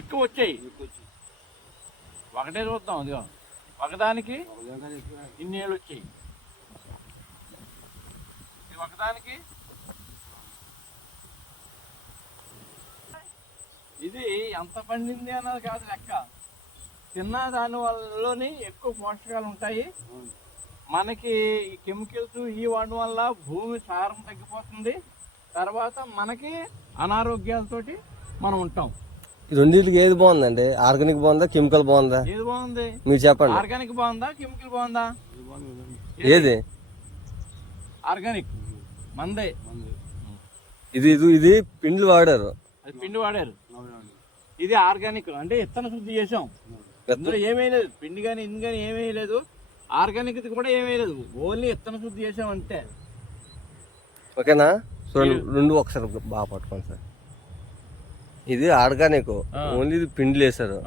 ఎక్కువ వచ్చాయి. ఒకటే చూద్దాం, అదిగో ఒకదానికి ఇన్ని ఏళ్ళు వచ్చాయి. ఒకదానికి ఇది ఎంత పండింది అన్నది కాదు లెక్క. తిన్న దాని వల్లలోని ఎక్కువ పోషకాలు ఉంటాయి. మనకి ఈ కెమికల్స్ ఈ వాడడం వల్ల భూమి సారం తగ్గిపోతుంది. తర్వాత మనకి అనారోగ్యాలతోటి మనం ఉంటాం. రెండింటికి ఏది బాగుందండి? ఆర్గానిక్ బాగుందా, కెమికల్ బాగుందా? ఏది బాగుంది? మీరు చెప్పండి. ఆర్గానిక్ బాగుందా, కెమికల్ బాగుందా? ఏది? ఆర్గానిక్ మందే. ఇది ఇది ఇది పిండి వాడారు, అది పిండి వాడారు. ఇది ఆర్గానిక్ అంటే ఇత్తన శుద్ధి చేసాం. ఇందులో ఏమీ లేదు, పిండి కానీ ఇది కానీ ఏమీ లేదు. ఆర్గానిక్ కూడా ఏమీ లేదు, ఓన్లీ ఇత్తన శుద్ధి చేసాం అంతే. ఓకేనా? చూడండి, రెండు ఒకసారి బాగా పట్టుకోండి సార్. ఇది ఆర్గానిక్, ఓన్లీ ఇది పిండి వేసారు.